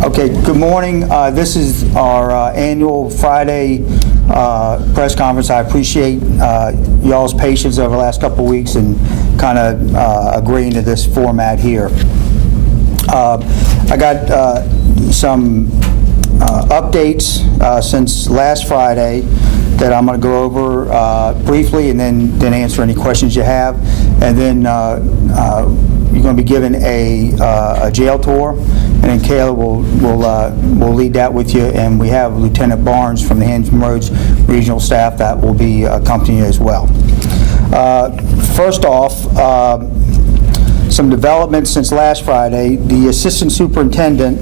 Okay, good morning. This is our annual Friday press conference. I appreciate y'all's patience over the last couple of weeks and kind of agreeing to this format here. I got some updates since last Friday that I'm going to go over briefly, and then answer any questions you have. And then you're going to be given a jail tour, and then Kayla will lead that with you. And we have Lieutenant Barnes from the Hampton Roads Regional Staff that will be accompanying you as well. First off, some developments since last Friday. The Assistant Superintendent,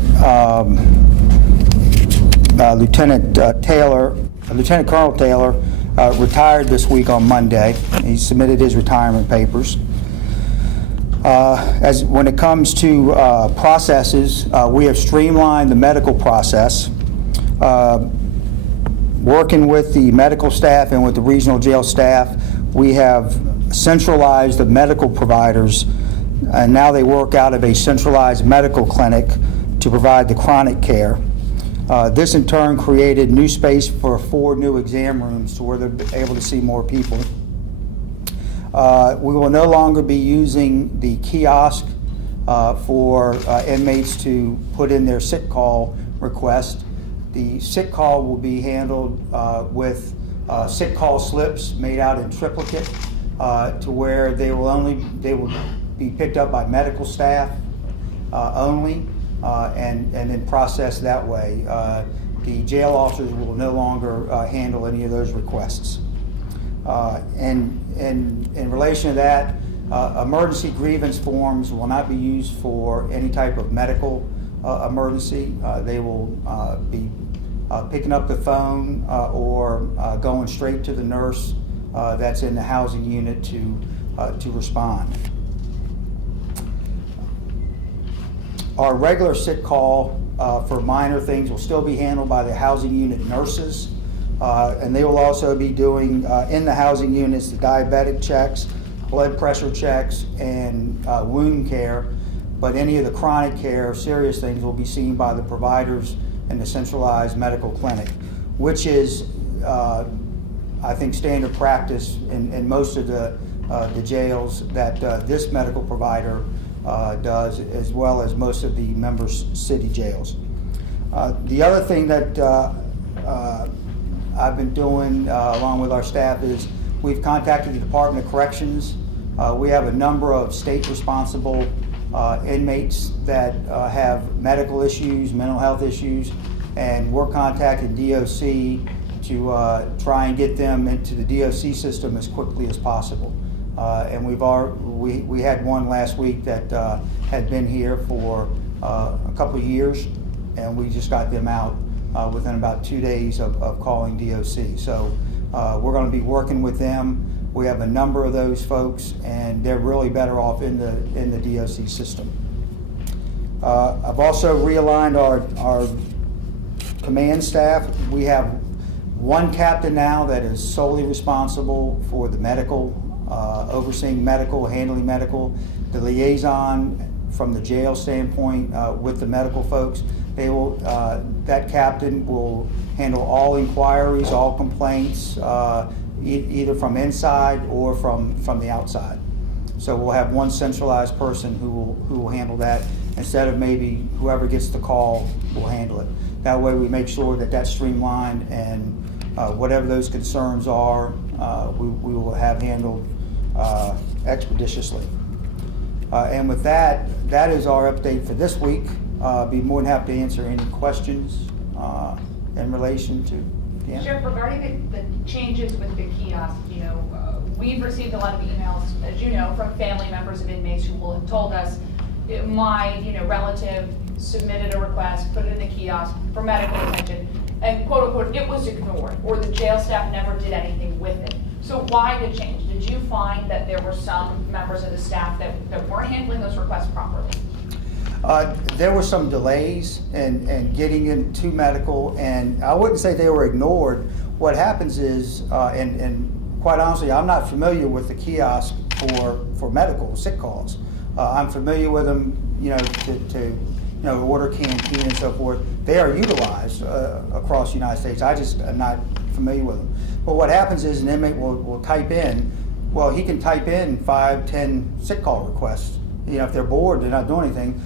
Lieutenant Colonel Taylor, retired this week on Monday. He submitted his retirement papers. When it comes to processes, we have streamlined the medical process. Working with the medical staff and with the regional jail staff, we have centralized the medical providers, and now they work out of a centralized medical clinic to provide the chronic care. This in turn created new space for 4 new exam rooms to where they're able to see more people. We will no longer be using the kiosk for inmates to put in their sick call request. The sick call will be handled with sick call slips made out in triplicate to where they will be picked up by medical staff only and then processed that way. The jail officers will no longer handle any of those requests. And in relation to that, emergency grievance forms will not be used for any type of medical emergency. They will be picking up the phone or going straight to the nurse that's in the housing unit to respond. Our regular sick call for minor things will still be handled by the housing unit nurses. And they will also be doing in the housing units the diabetic checks, blood pressure checks, and wound care. But any of the chronic care, serious things, will be seen by the providers in the centralized medical clinic, which is, I think, standard practice in most of the jails that this medical provider does, as well as most of the member city jails. The other thing that I've been doing along with our staff is we've contacted the Department of Corrections. We have a number of state responsible inmates that have medical issues, mental health issues, and we're contacting DOC to try and get them into the DOC system as quickly as possible. And we had one last week that had been here for a couple of years, and we just got them out within about 2 days of calling DOC. So we're going to be working with them. We have a number of those folks, and they're really better off in the DOC system. I've also realigned our command staff. We have one captain now that is solely responsible for the medical, overseeing medical, handling medical, the liaison from the jail standpoint with the medical folks. They will, that captain will handle all inquiries, all complaints, either from inside or from the outside. So we'll have one centralized person who will handle that, instead of maybe whoever gets the call will handle it. That way we make sure that that's streamlined, and whatever those concerns are, we will have handled expeditiously. And with that, that is our update for this week. Be more than happy to answer any questions in relation to. Yeah. Sheriff, regarding the changes with the kiosk, we've received a lot of emails, as you know, from family members of inmates who will have told us, my relative submitted a request, put it in the kiosk for medical attention, and quote unquote, it was ignored, or the jail staff never did anything with it. So why the change? Did you find that there were some members of the staff that weren't handling those requests properly? There were some delays in getting into medical, and I wouldn't say they were ignored. What happens is, and quite honestly, I'm not familiar with the kiosk for medical sick calls. I'm familiar with them, to order canteen and so forth. They are utilized across the United States. I just am not familiar with them. But what happens is an inmate will type in, well, he can type in 5, 10 sick call requests. If they're bored, they're not doing anything.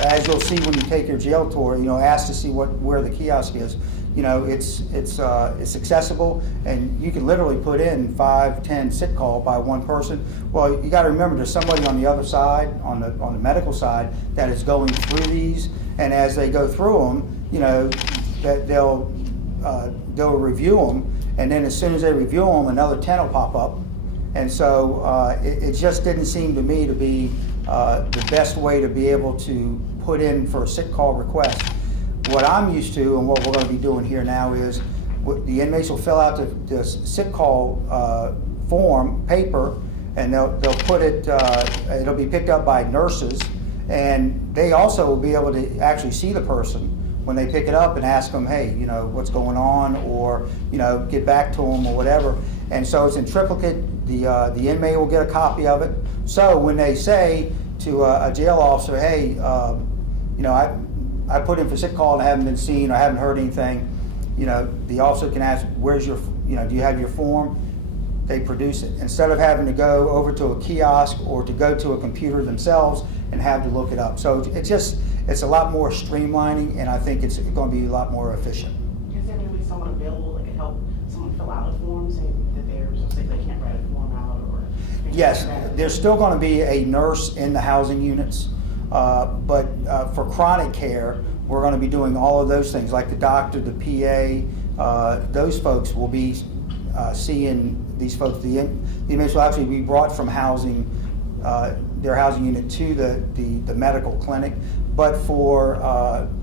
As you'll see when you take your jail tour, ask to see where the kiosk is. It's accessible, and you can literally put in 5, 10 sick call by one person. Well, you got to remember there's somebody on the other side, on the medical side, that is going through these, and as they go through them, that they'll review them, and then as soon as they review them, another 10 will pop up, and so it just didn't seem to me to be the best way to be able to put in for a sick call request. What I'm used to and what we're going to be doing here now is the inmates will fill out the sick call form, paper, and they'll put it, it'll be picked up by nurses, and they also will be able to actually see the person when they pick it up and ask them, hey, what's going on, or, get back to them or whatever. And so it's in triplicate. The inmate will get a copy of it. So when they say to a jail officer, hey, I put in for sick call and I haven't been seen or I haven't heard anything, the officer can ask, where's your, do you have your form? They produce it. Instead of having to go over to a kiosk or to go to a computer themselves and have to look it up. So it's a lot more streamlining, and I think it's going to be a lot more efficient. Is there going to be someone available that can help someone fill out a form, say that they can't write a form out, or? Yes, there's still going to be a nurse in the housing units. But for chronic care, we're going to be doing all of those things, like the doctor, the PA, those folks will be seeing these folks. The inmates will actually be brought from housing, their housing unit to the medical clinic. But for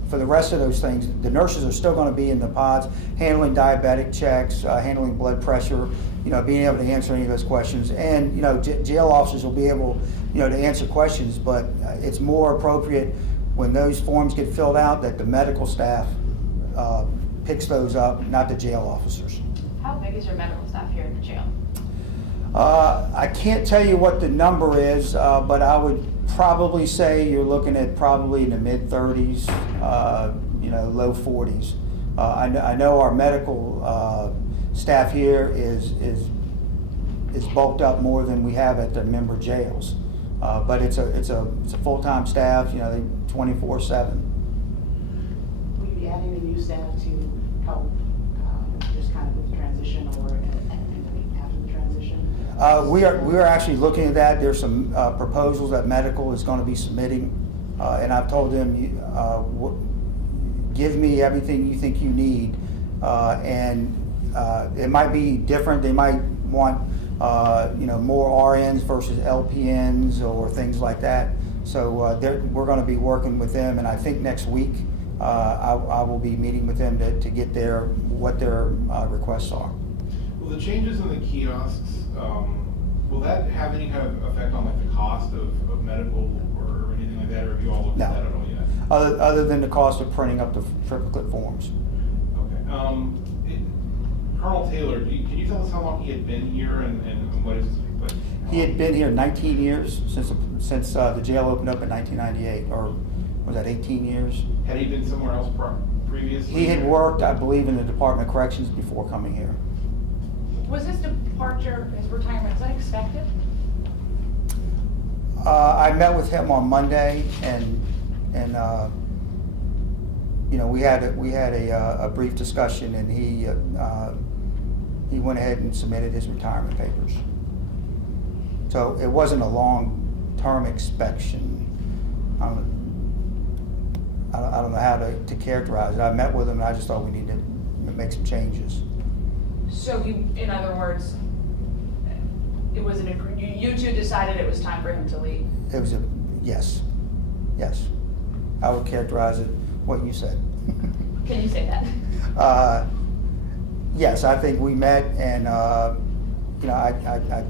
the rest of those things, the nurses are still going to be in the pods, handling diabetic checks, handling blood pressure, being able to answer any of those questions. And, jail officers will be able, to answer questions, but it's more appropriate when those forms get filled out that the medical staff picks those up, not the jail officers. How big is your medical staff here in the jail? I can't tell you what the number is, but I would probably say you're looking at probably in the mid-30s, low 40s. I know our medical staff here is bulked up more than we have at the member jails, but it's a full-time staff. They 24/7. Will you be adding the new staff to help just kind of with the transition, or after the transition? We are actually looking at that. There's some proposals that medical is going to be submitting, and I've told them, give me everything you think you need, and it might be different. They might want more RNs versus LPNs or things like that. So we're going to be working with them, and I think next week I will be meeting with them to get what their requests are. Will the changes in the kiosks, will that have any kind of effect on the cost of medical or anything like that, or have you all looked at that at all yet? Other than the cost of printing up the triplicate forms. Okay. Colonel Taylor, can you tell us how long he had been here and what is? He had been here 19 years since the jail opened up in 1998, or was that 18 years? Had he been somewhere else previously? He had worked, I believe, in the Department of Corrections before coming here. Was his departure, his retirement, was that expected? I met with him on Monday, and we had a brief discussion, and he went ahead and submitted his retirement papers. So it wasn't a long-term inspection. I don't know how to characterize it. I met with him, and I just thought we need to make some changes. So in other words, it was you two decided it was time for him to leave? It was yes. I would characterize it what you said. Can you say that? Yes, I think we met, and I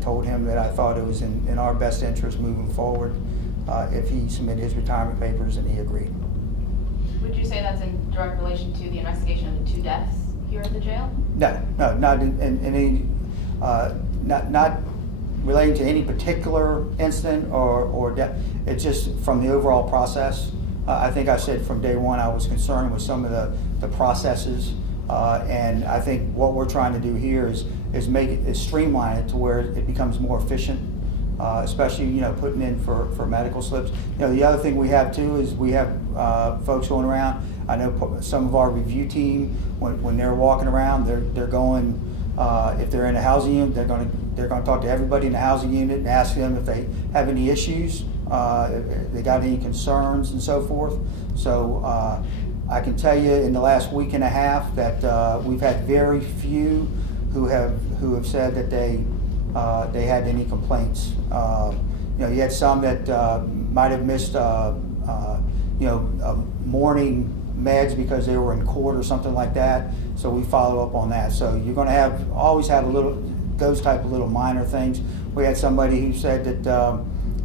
told him that I thought it was in our best interest moving forward if he submitted his retirement papers, and he agreed. Would you say that's in direct relation to the investigation of the 2 deaths here at the jail? No, not in any, not relating to any particular incident or death. It's just from the overall process. I think I said from day one I was concerned with some of the processes, and I think what we're trying to do here is make it, is streamline it to where it becomes more efficient, especially, you know, putting in for medical slips. You know, the other thing we have too is we have folks going around. I know some of our review team, when they're walking around, they're going, if they're in a housing unit, they're going to talk to everybody in the housing unit and ask them if they have any issues, if they got any concerns and so forth. So I can tell you in the last week and a half that we've had very few who have said that they had any complaints. You know, you had some that might have missed you know, morning meds because they were in court or something like that. So we follow up on that. So you're going to always have a little, those type of little minor things. We had somebody who said that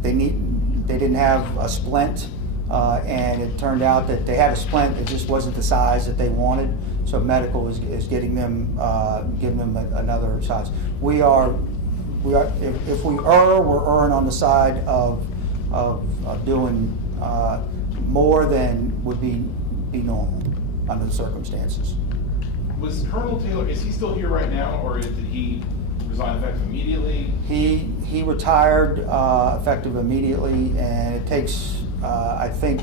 they didn't have a splint, and it turned out that they had a splint, it just wasn't the size that they wanted. So medical is giving them another size. If we err, we're erring on the side of doing more than would be normal under the circumstances. Was Colonel Taylor, is he still here right now, or did he resign effective immediately? He retired effective immediately, and it takes I think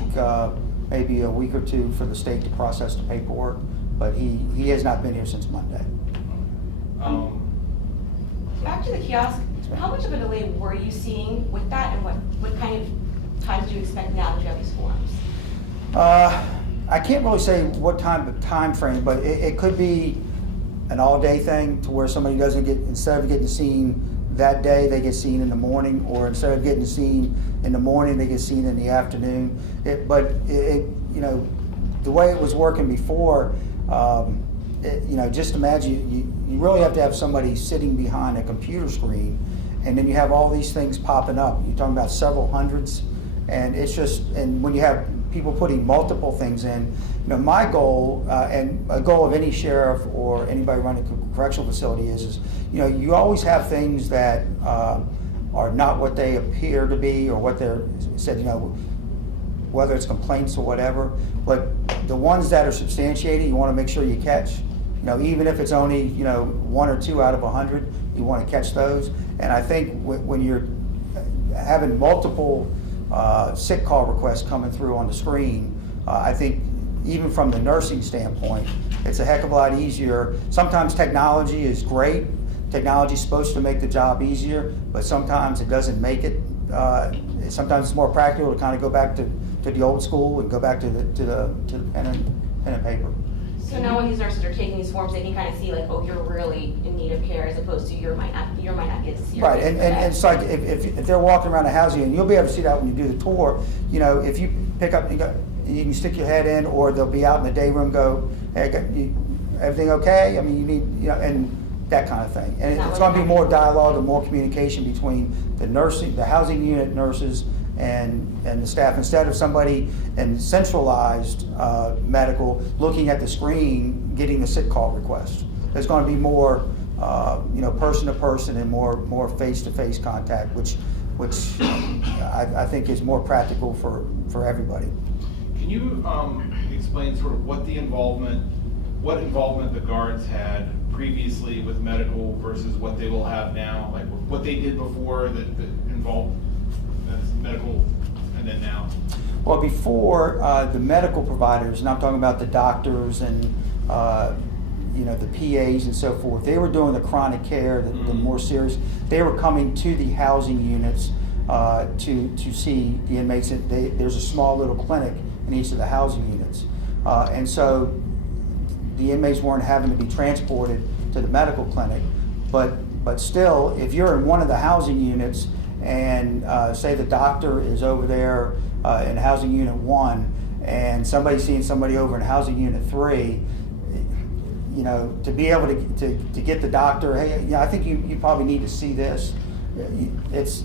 maybe a week or two for the state to process the paperwork, but he has not been here since Monday. Back to the kiosk, how much of a delay were you seeing with that, and what kind of times do you expect now that you have these forms? I can't really say what time frame, but it could be an all-day thing to where somebody doesn't get, instead of getting seen that day, they get seen in the morning, or instead of getting seen in the morning, they get seen in the afternoon. But you know, the way it was working before, you know, just imagine you really have to have somebody sitting behind a computer screen, and then you have all these things popping up. You're talking about several hundreds, and it's just, and when you have people putting multiple things in, you know, my goal, and a goal of any sheriff or anybody running a correctional facility is, you know, you always have things that are not what they appear to be or what they're said, you know, whether it's complaints or whatever, but the ones that are substantiated, you want to make sure you catch. You know, even if it's only, you know, 1 or 2 out of 100, you want to catch those. And I think when you're having multiple sick call requests coming through on the screen, I think even from the nursing standpoint, it's a heck of a lot easier. Sometimes technology is great. Technology is supposed to make the job easier, but sometimes it doesn't make it. Sometimes it's more practical to kind of go back to the old school and go back to the pen and paper. So now when these nurses are taking these forms, they can kind of see like, oh, you're really in need of care, as opposed to you might not get to see. Right, and it's like if they're walking around a housing, and you'll be able to see that when you do the tour. You know, if you pick up, you can stick your head in, or they'll be out in the day room, go, hey, everything okay? I mean, you need, you know, and that kind of thing. And it's going to be more dialogue and more communication between the housing unit nurses and the staff, instead of somebody in centralized medical looking at the screen getting the sick call request. There's going to be more you know, person to person and more face to face contact, which I think is more practical for everybody. Can you explain sort of what involvement the guards had previously with medical versus what they will have now, like what they did before that involved medical and then now? Well, before the medical providers, and I'm talking about the doctors and you know, the PAs and so forth, they were doing the chronic care, the more serious. They were coming to the housing units to see the inmates. There's a small little clinic in each of the housing units, and so the inmates weren't having to be transported to the medical clinic. But still, if you're in one of the housing units and say the doctor is over there in housing unit 1 and somebody's seeing somebody over in housing unit 3, you know, to be able to get the doctor, hey, yeah, I think you probably need to see this. There's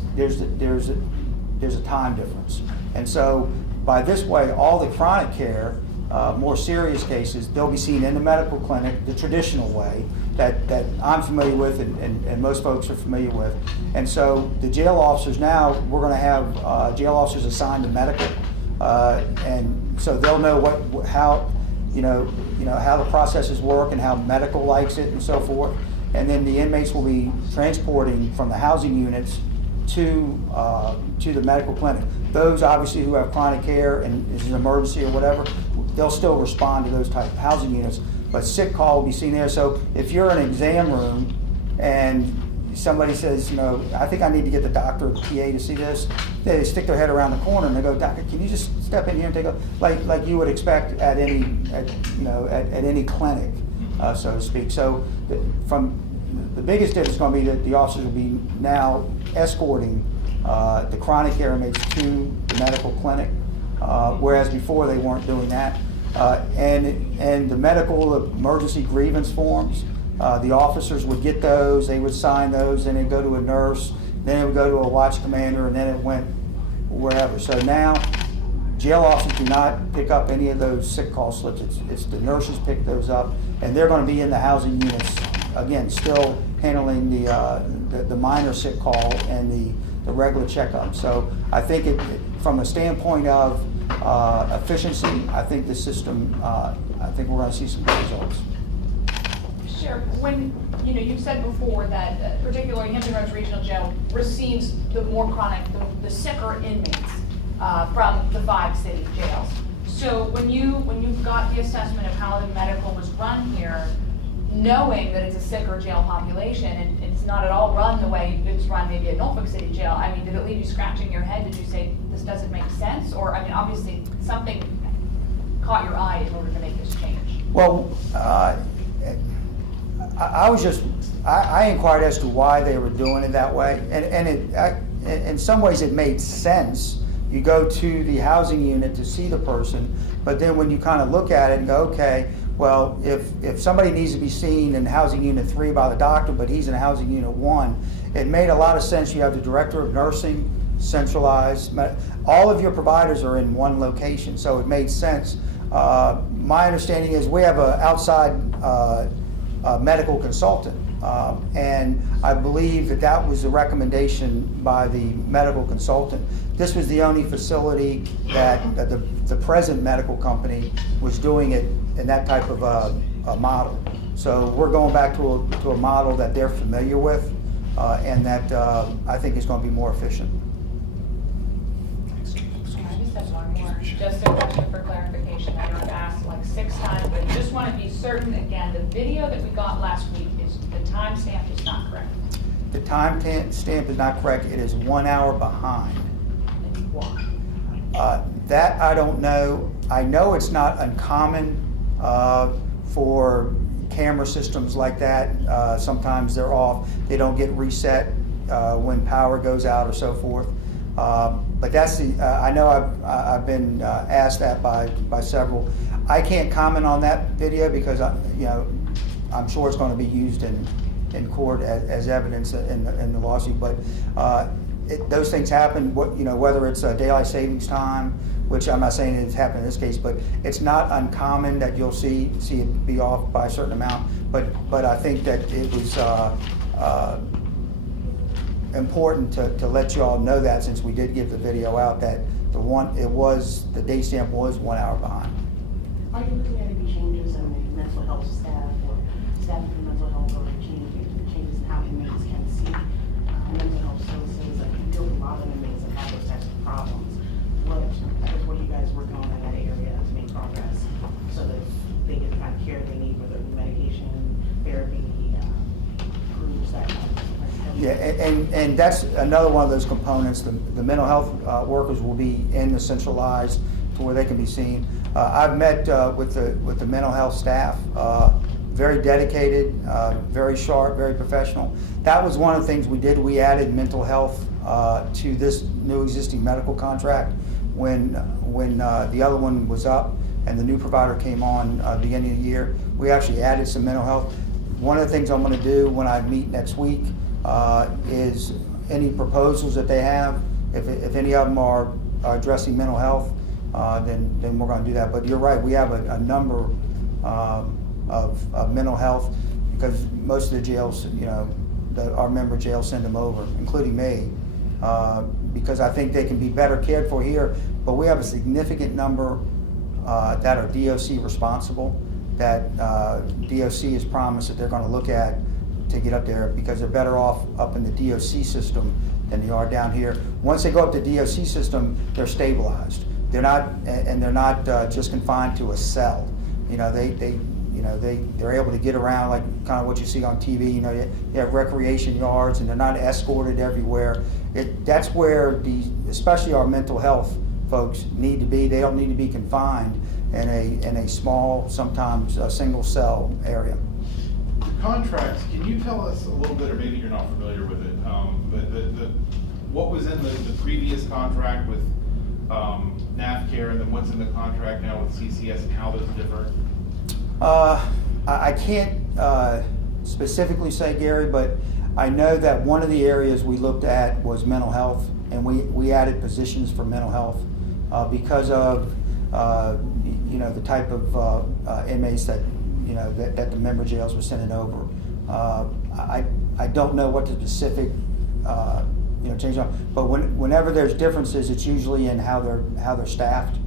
a time difference. And so by this way, all the chronic care, more serious cases, they'll be seen in the medical clinic the traditional way that I'm familiar with and most folks are familiar with. And so the jail officers now, we're going to have jail officers assigned to medical, and so they'll know how how the processes work and how medical likes it and so forth. And then the inmates will be transporting from the housing units to the medical clinic. Those obviously who have chronic care and is an emergency or whatever, they'll still respond to those type of housing units. But sick call will be seen there. So if you're in an exam room and somebody says, I think I need to get the doctor or the PA to see this, they stick their head around the corner and they go, doctor, can you just step in here and take a, like you would expect at any, at any clinic, so to speak. So from the biggest difference is going to be that the officers will be now escorting the chronic care inmates to the medical clinic, whereas before they weren't doing that. And the medical emergency grievance forms, the officers would get those, they would sign those, then it'd go to a nurse, then it would go to a watch commander, and then it went wherever. So now, jail officers do not pick up any of those sick call slips. It's the nurses pick those up, and they're going to be in the housing units, again, still handling the minor sick call and the regular checkup. So I think from a standpoint of efficiency, I think the system, I think we're going to see some good results. Sure. When, you've said before that particularly Hampton Roads Regional Jail receives the more chronic, the sicker inmates from the 5 city jails. So when you got the assessment of how the medical was run here, knowing that it's a sicker jail population and it's not at all run the way it's run maybe at Norfolk City Jail, I mean, did it leave you scratching your head? Did you say this doesn't make sense? Or, I mean, obviously something caught your eye in order to make this change. Well, I inquired as to why they were doing it that way, and in some ways it made sense. You go to the housing unit to see the person, but then when you kind of look at it and go, okay, well, if somebody needs to be seen in housing unit 3 by the doctor, but he's in housing unit 1, it made a lot of sense. You have the director of nursing, centralized, all of your providers are in one location, so it made sense. My understanding is we have an outside medical consultant, and I believe that was the recommendation by the medical consultant. This was the only facility that the present medical company was doing it in that type of a model. So we're going back to a model that they're familiar with, and that I think is going to be more efficient. I just have one more, just a question for clarification. I know I've asked like 6 times, but just want to be certain again, the video that we got last week is, the timestamp is not correct. The time stamp is not correct. It is 1 hour behind. And why? That I don't know. I know it's not uncommon for camera systems like that. Sometimes they're off. They don't get reset when power goes out or so forth. But that's I know I've been asked that by several. I can't comment on that video because I'm sure it's going to be used in court as evidence in the lawsuit. But those things happen. Whether it's daylight savings time, which I'm not saying it's happened in this case, but it's not uncommon that you'll see it be off by a certain amount. But I think that it was important to let you all know that, since we did give the video out, that the date stamp was 1 hour behind. Are you looking at any changes in the mental health staff or staff for mental health, or changes in how inmates can seek mental health services? You deal with a lot of inmates that have those types of problems. What are you guys working on in that area to make progress so that they get the kind of care they need, whether it be medication, therapy, groups, that kind of stuff? Yeah, and that's another one of those components. The mental health workers will be in the centralized to where they can be seen. I've met with the mental health staff, very dedicated, very sharp, very professional. That was one of the things we did. We added mental health to this new existing medical contract when the other one was up and the new provider came on beginning of the year. We actually added some mental health. One of the things I'm going to do when I meet next week is any proposals that they have, if any of them are addressing mental health, then we're going to do that. But you're right, we have a number of mental health, because most of the jails, our member jails send them over, including me, because I think they can be better cared for here. But we have a significant number that are DOC responsible, that DOC has promised that they're going to look at to get up there, because they're better off up in the DOC system than they are down here. Once they go up the DOC system, they're stabilized. They're not just confined to a cell. They're able to get around, like kind of what you see on TV. They have recreation yards, and they're not escorted everywhere. That's where especially our mental health folks need to be. They don't need to be confined in a small, sometimes a single cell area. The contracts, can you tell us a little bit, or maybe you're not familiar with it, but what was in the previous contract with NAFCare, and then what's in the contract now with CCS, and how those differ? I can't specifically say, Gary, but I know that one of the areas we looked at was mental health, and we added positions for mental health because of the type of inmates that that the member jails were sending over. I don't know what the specific change are, but whenever there's differences, it's usually in how they're staffed,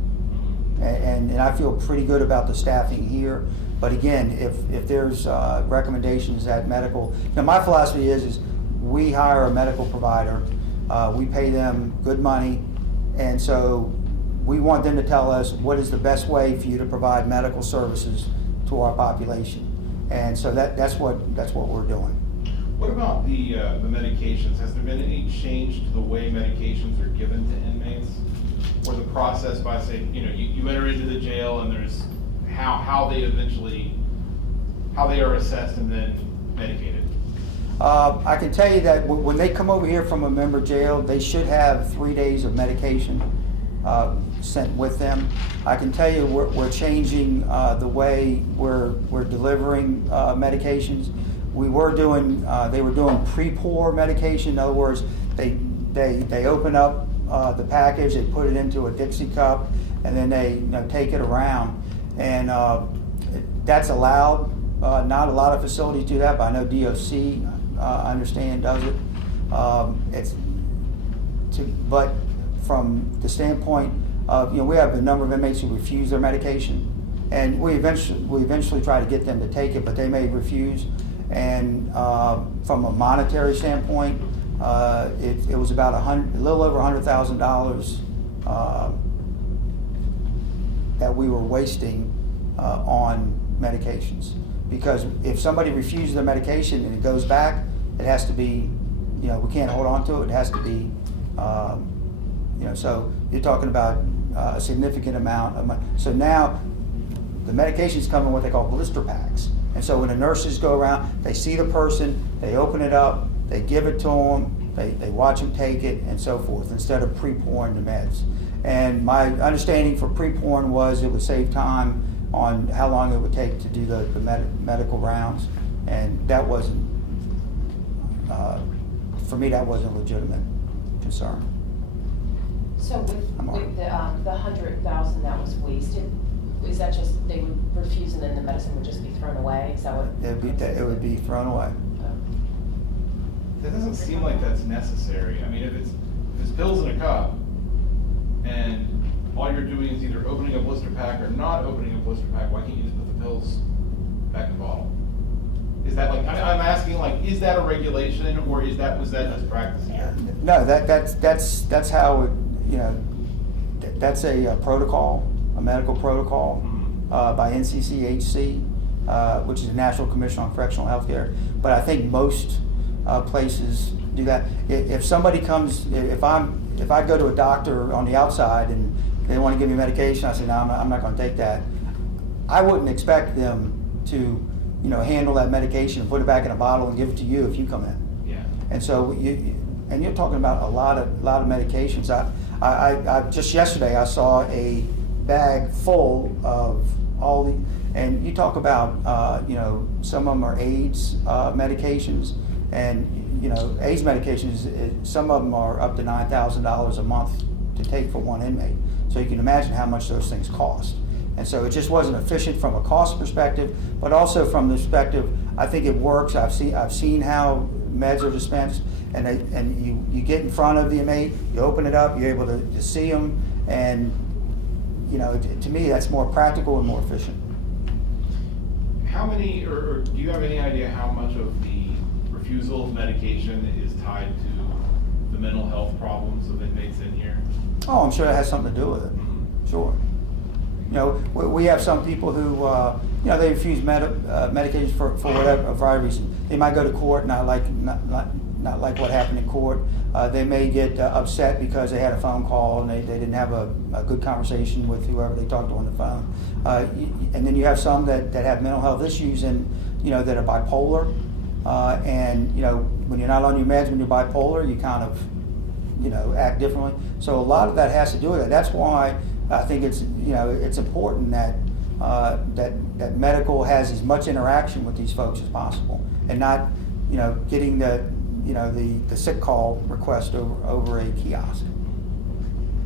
and I feel pretty good about the staffing here. But again, if there's recommendations at medical, my philosophy is we hire a medical provider, we pay them good money, and so we want them to tell us what is the best way for you to provide medical services to our population, and so that's what we're doing. What about the medications? Has there been any change to the way medications are given to inmates, or the process by, say, you enter into the jail and there's how they are assessed and then medicated? I can tell you that when they come over here from a member jail, they should have 3 days of medication sent with them. I can tell you we're changing the way we're delivering medications. They were doing pre-pour medication. In other words, they open up the package, they put it into a Dixie cup, and then they take it around. And that's allowed. Not a lot of facilities do that, but I know DOC, I understand, does it. But from the standpoint of, we have a number of inmates who refuse their medication, and we eventually try to get them to take it, but they may refuse. And from a monetary standpoint, it was about a little over $100,000 that we were wasting on medications. Because if somebody refuses their medication and it goes back, it has to be, we can't hold on to it. It has to be, so you're talking about a significant amount of money. So now the medications come in what they call blister packs. And so when the nurses go around, they see the person, they open it up, they give it to them, they watch them take it, and so forth, instead of pre-pouring the meds. And my understanding for pre-pouring was it would save time on how long it would take to do the medical rounds, and that wasn't, for me, that wasn't a legitimate concern. So with the 100,000 that was wasted, is that just they would refuse and then the medicine would just be thrown away? Is that what? It would be thrown away. That doesn't seem like that's necessary. I mean, if it's pills in a cup, and all you're doing is either opening a blister pack or not opening a blister pack, why can't you just put the pills back in the bottle? Is that I'm asking, is that a regulation, or was that best practice here? No, that's how it, that's a protocol, a medical protocol by NCCHC, which is the National Commission on Correctional Healthcare. But I think most places do that. If somebody comes, if I go to a doctor on the outside and they want to give me medication, I say, no, I'm not going to take that. I wouldn't expect them to, handle that medication and put it back in a bottle and give it to you if you come in. Yeah. And so you're talking about a lot of medications. I just yesterday I saw a bag full of all the, and you talk about some of them are AIDS medications, and AIDS medications, some of them are up to $9,000 a month to take for one inmate. So you can imagine how much those things cost. And so it just wasn't efficient from a cost perspective, but also from the perspective, I think it works. I've seen how meds are dispensed, and you get in front of the inmate, you open it up, you're able to see them, and to me, that's more practical and more efficient. How many, or do you have any idea how much of the refusal of medication is tied to the mental health problems of inmates in here? Oh, I'm sure it has something to do with it, sure. We have some people who, they refuse medications for whatever, a variety of reasons. They might go to court, not like what happened in court. They may get upset because they had a phone call and they didn't have a good conversation with whoever they talked to on the phone. And then you have some that have mental health issues and, that are bipolar. And, when you're not on your meds, when you're bipolar, you kind of, act differently. So a lot of that has to do with it. That's why I think it's important that that medical has as much interaction with these folks as possible, and not getting the sick call request over a kiosk.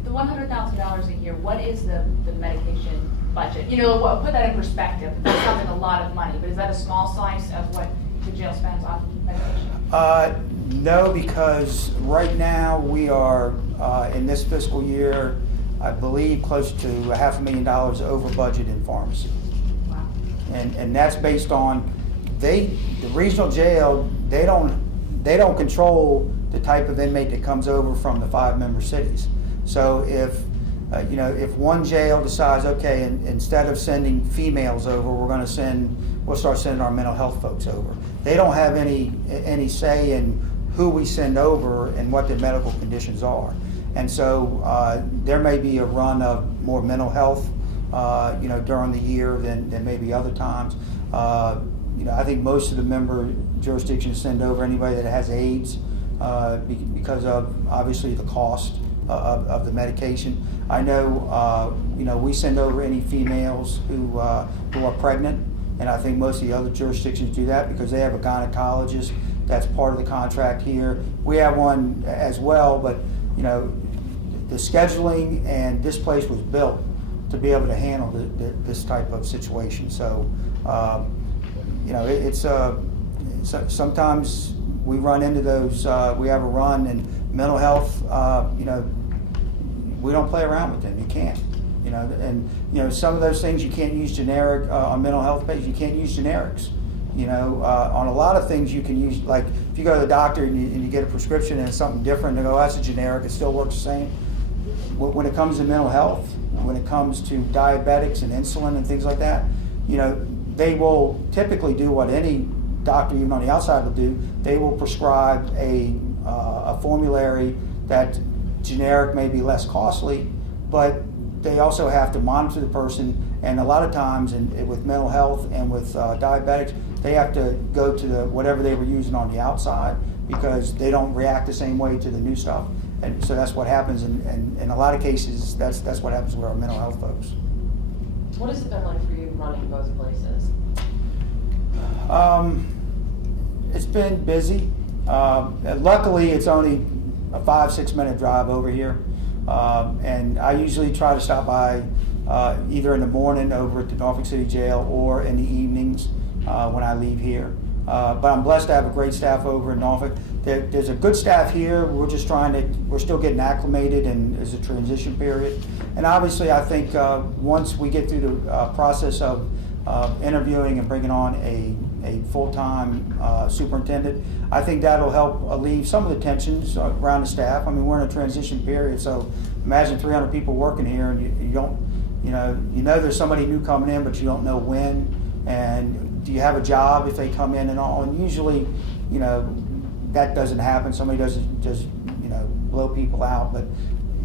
The $100,000 a year, what is the medication budget? Put that in perspective. That sounds like a lot of money, but is that a small slice of what the jail spends on medication? No, because right now we are in this fiscal year, I believe, close to $500,000 over budget in pharmacy. Wow. And that's based on the regional jail. They don't control the type of inmate that comes over from the 5-member cities. So if one jail decides, okay, instead of sending females over, we'll start sending our mental health folks over. They don't have any say in who we send over and what their medical conditions are. And so there may be a run of more mental health, during the year than maybe other times. I think most of the member jurisdictions send over anybody that has AIDS because of obviously the cost of the medication. I know, we send over any females who are pregnant, and I think most of the other jurisdictions do that because they have a gynecologist. That's part of the contract here. We have one as well, but the scheduling and this place was built to be able to handle this type of situation. So, it's sometimes we run into those. We have a run and mental health. We don't play around with them. You can't. And some of those things you can't use generic on mental health patients. You can't use generics. On a lot of things you can use, like if you go to the doctor and you get a prescription and it's something different, they go, that's a generic, it still works the same. When it comes to mental health, when it comes to diabetics and insulin and things like that, they will typically do what any doctor, even on the outside, will do. They will prescribe a formulary that generic may be less costly, but they also have to monitor the person, and a lot of times with mental health and with diabetics, they have to go to whatever they were using on the outside because they don't react the same way to the new stuff. And so that's what happens, and in a lot of cases, that's what happens with our mental health folks. What has it been like for you running both places? It's been busy. Luckily, it's only a 5-6 minute drive over here. And I usually try to stop by either in the morning over at the Norfolk City Jail or in the evenings when I leave here. But I'm blessed to have a great staff over in Norfolk. There's a good staff here. We're still getting acclimated, and there's a transition period. And obviously, I think once we get through the process of interviewing and bringing on a full-time superintendent, I think that'll help alleviate some of the tensions around the staff. I mean, we're in a transition period, so imagine 300 people working here, and you don't, there's somebody new coming in, but you don't know when, and do you have a job if they come in and all, and usually, that doesn't happen. Somebody doesn't just, blow people out, but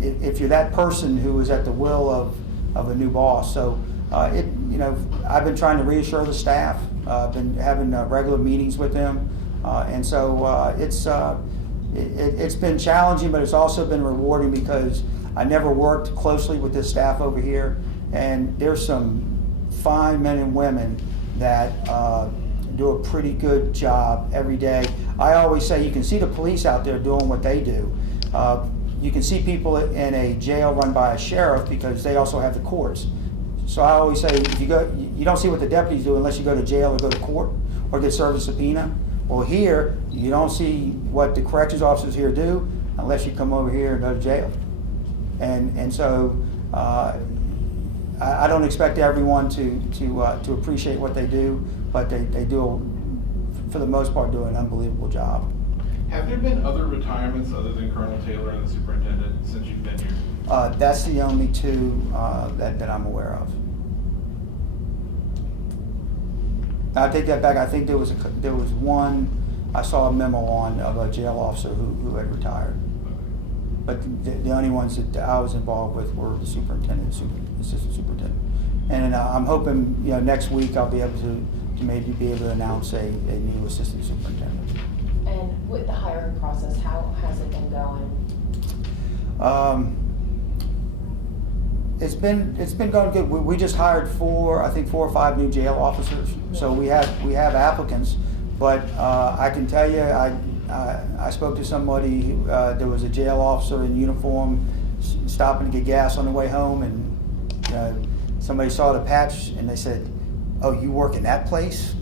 if you're that person who is at the will of a new boss, so I've been trying to reassure the staff. I've been having regular meetings with them, and so it's been challenging, but it's also been rewarding because I never worked closely with this staff over here, and there's some fine men and women that do a pretty good job every day. I always say you can see the police out there doing what they do. You can see people in a jail run by a sheriff because they also have the courts. So I always say, if you don't see what the deputies do unless you go to jail or go to court or get served a subpoena. Well, here, you don't see what the corrections officers here do unless you come over here and go to jail. And so, I don't expect everyone to appreciate what they do, but they do, for the most part, do an unbelievable job. Have there been other retirements other than Colonel Taylor and the superintendent since you've been here? That's the only two that I'm aware of. I take that back. I think there was one I saw a memo on of a jail officer who had retired. But the only ones that I was involved with were the superintendent, assistant superintendent. And I'm hoping, next week I'll be able to maybe be able to announce a new assistant superintendent. And with the hiring process, how has it been going? It's been going good. We just hired I think four or five new jail officers. So we have applicants, but I can tell you, I spoke to somebody. There was a jail officer in uniform stopping to get gas on the way home, and somebody saw the patch and they said, "Oh, you work in that place?"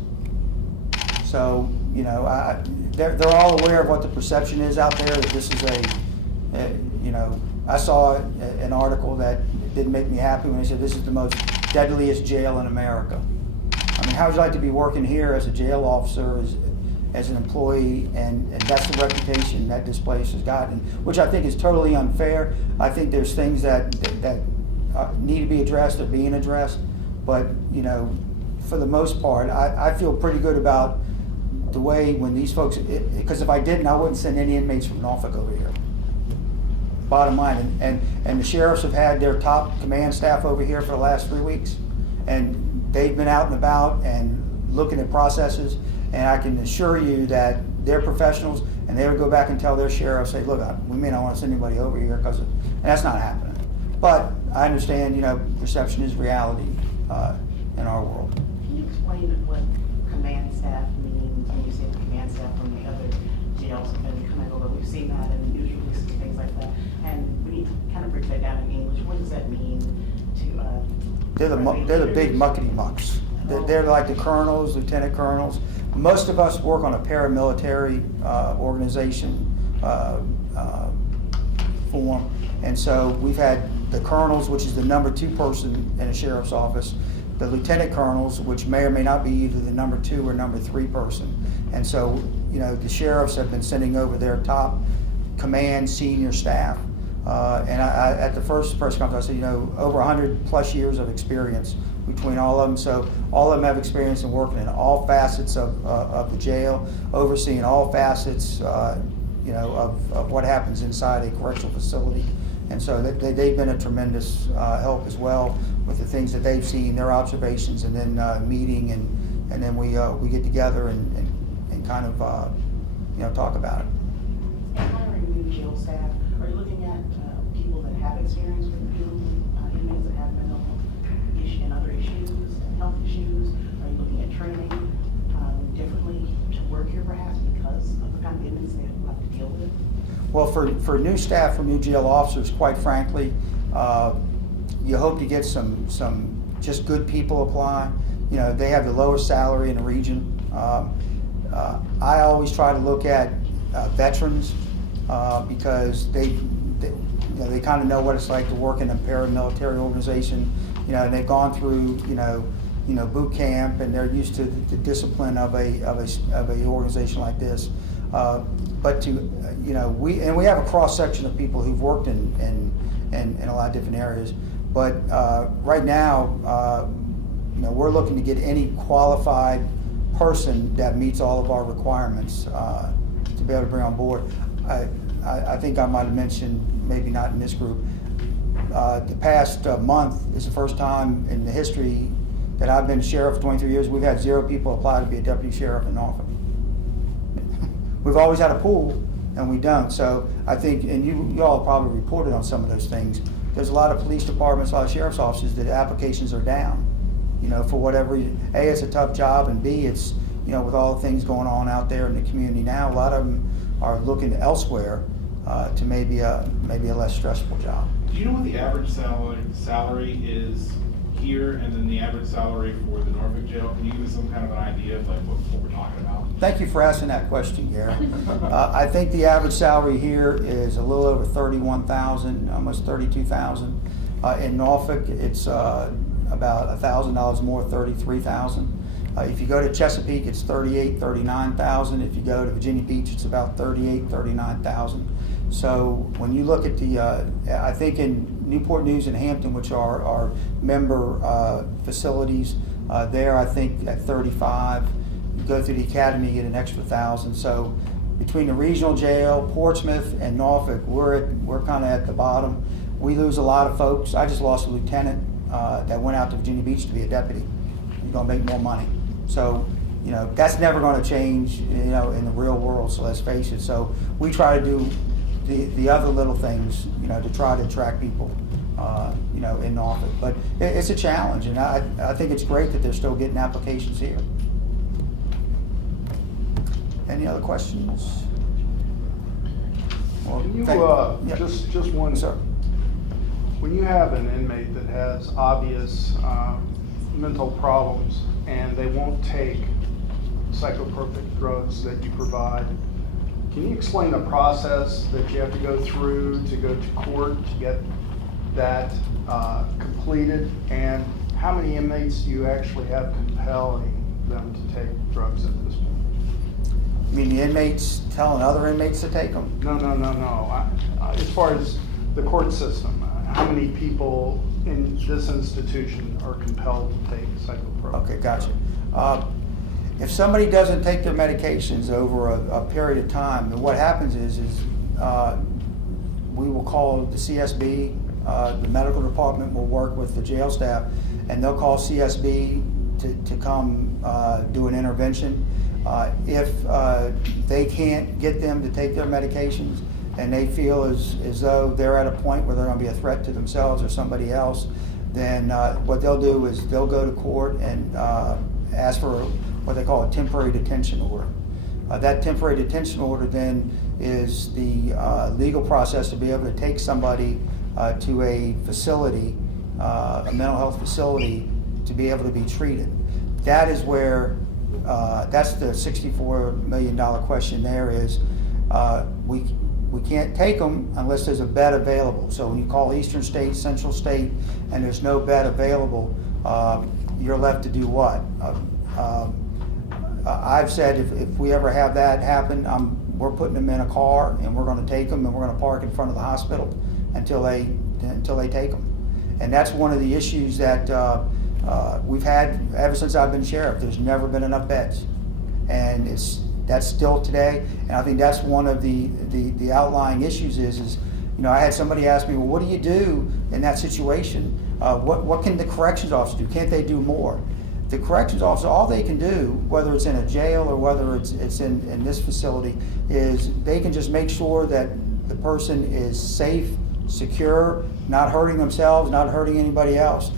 So they're all aware of what the perception is out there. That this is I saw an article that didn't make me happy when they said this is the most deadliest jail in America. I mean, how would you like to be working here as a jail officer, as an employee, and that's the reputation that this place has gotten, which I think is totally unfair. I think there's things that need to be addressed, are being addressed, but for the most part, I feel pretty good about the way when these folks, because if I didn't, I wouldn't send any inmates from Norfolk over here. Bottom line, and the sheriffs have had their top command staff over here for the last 3 weeks, and they've been out and about and looking at processes, and I can assure you that they're professionals, and they would go back and tell their sheriff, say, look, we may not want to send anybody over here, and that's not happening. But I understand, perception is reality in our world. Can you explain what command staff means when you say the command staff from the other jails have been coming over? We've seen that in the news releases and things like that. And we need to kind of break that down in English. What does that mean to They're the big muckety mucks. They're like the colonels, lieutenant colonels. Most of us work on a paramilitary organization form, and so we've had the colonels, which is the number 2 person in a sheriff's office, the lieutenant colonels, which may or may not be either the number 2 or number 3 person, and so the sheriffs have been sending over their top command senior staff. And I, at the first press conference, I said, over 100 plus years of experience between all of them. So all of them have experience in working in all facets of the jail, overseeing all facets, of what happens inside a correctional facility. And so they've been a tremendous help as well with the things that they've seen, their observations, and then meeting, and then we get together and kind of talk about it. And hiring new jail staff, are you looking at people that have experience with dealing with inmates that have mental health and other issues, and health issues? Are you looking at training differently to work here perhaps because of the kind of inmates they have to deal with? Well, for new staff, for new jail officers, quite frankly, you hope to get some just good people apply. They have the lowest salary in the region. I always try to look at veterans because they kind of know what it's like to work in a paramilitary organization, and they've gone through boot camp, and they're used to the discipline of a organization like this. But we have a cross section of people who've worked in a lot of different areas. But right now, we're looking to get any qualified person that meets all of our requirements to be able to bring on board. I think I might have mentioned, maybe not in this group, the past month is the first time in the history that I've been sheriff for 23 years, we've had 0 people apply to be a deputy sheriff in Norfolk. We've always had a pool, and we don't. So I think, and you all probably reported on some of those things, there's a lot of police departments, a lot of sheriff's offices that applications are down, for whatever reason. A, it's a tough job, and B, it's, with all the things going on out there in the community now, a lot of them are looking elsewhere to maybe a less stressful job. Do you know what the average salary is here, and then the average salary for the Norfolk jail? Can you give us some kind of an idea of what we're talking about? Thank you for asking that question, Gary. I think the average salary here is a little over $31,000, almost $32,000. In Norfolk, it's about $1,000 more, 33,000. If you go to Chesapeake, it's 39,000. If you go to Virginia Beach, it's about 39,000. So when you look at the, I think in Newport News and Hampton, which are our member facilities, there I think at 35. You go through the academy, you get an extra 1,000. So between the regional jail, Portsmouth, and Norfolk, we're kind of at the bottom. We lose a lot of folks. I just lost a lieutenant that went out to Virginia Beach to be a deputy. You're gonna make more money. So, you know, that's never gonna change, you know, in the real world, so let's face it. So we try to do the other little things, you know, to try to attract people, you know, in Norfolk. But it's a challenge, and I think it's great that they're still getting applications here. Any other questions? Well, Can you, yeah. just one, Sir. when you have an inmate that has obvious mental problems and they won't take psychotropic drugs that you provide, can you explain the process that you have to go through to go to court to get that completed? And how many inmates do you actually have compelling them to take drugs at this point? I mean, the inmates telling other inmates to take them? No. As far as the court system, how many people in this institution are compelled to take psychotropic? Okay, gotcha. If somebody doesn't take their medications over a period of time, then what happens is we will call the CSB, the medical department will work with the jail staff, and they'll call CSB to come do an intervention. If they can't get them to take their medications and they feel as though they're at a point where they're going to be a threat to themselves or somebody else, then what they'll do is they'll go to court and ask for what they call a temporary detention order. That temporary detention order then is the legal process to be able to take somebody to a facility, a mental health facility, to be able to be treated. That is where, that's the $64 million question there is, we can't take them unless there's a bed available. So when you call Eastern State, Central State, and there's no bed available, you're left to do what? I've said if we ever have that happen, we're putting them in a car and we're going to take them and we're going to park in front of the hospital until they take them. And that's one of the issues that we've had ever since I've been sheriff. There's never been enough beds, and that's still today. And I think that's one of the outlying issues is you know, I had somebody ask me, well, what do you do in that situation? What can the corrections officer do? Can't they do more? The corrections officer, all they can do, whether it's in a jail or whether it's in this facility, is they can just make sure that the person is safe, secure, not hurting themselves, not hurting anybody else.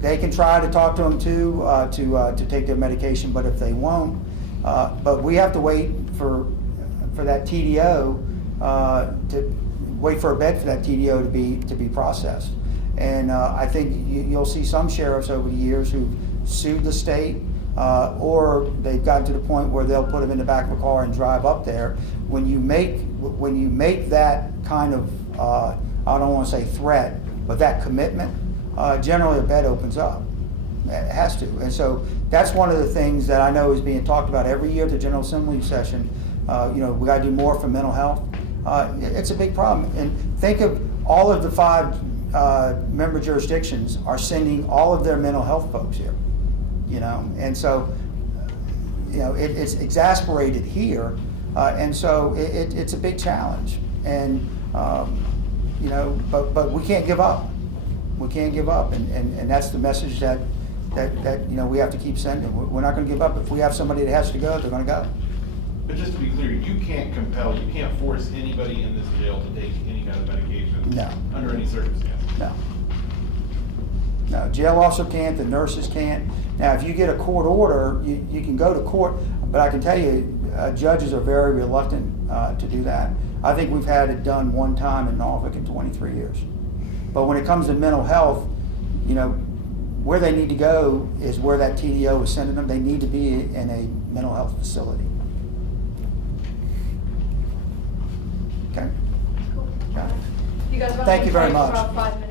They can try to talk to them too, to take their medication, but if they won't, but we have to wait for that TDO, to wait for a bed for that TDO to be processed. And I think you'll see some sheriffs over the years who've sued the state, or they've gotten to the point where they'll put them in the back of a car and drive up there. When you make that kind of, I don't want to say threat, but that commitment, generally a bed opens up. It has to. And so that's one of the things that I know is being talked about every year at the General Assembly session. You know, we got to do more for mental health. It's a big problem. And think of all of the 5 member jurisdictions are sending all of their mental health folks here. You know, and so, you know, it's exasperated here. And so it's a big challenge. And, you know, but we can't give up. We can't give up, and that's the message that you know, we have to keep sending. We're not going to give up. If we have somebody that has to go, they're going to go. But just to be clear, you can't compel, you can't force anybody in this jail to take any kind of medication. No. Under any circumstance. No, jail officer can't. The nurses can't. Now, if you get a court order, you can go to court, but I can tell you, judges are very reluctant to do that. I think we've had it done one time in Norfolk in 23 years. But when it comes to mental health, you know, where they need to go is where that TDO is sending them. They need to be in a mental health facility. Okay? You guys want to Thank you very take much. about 5 minutes?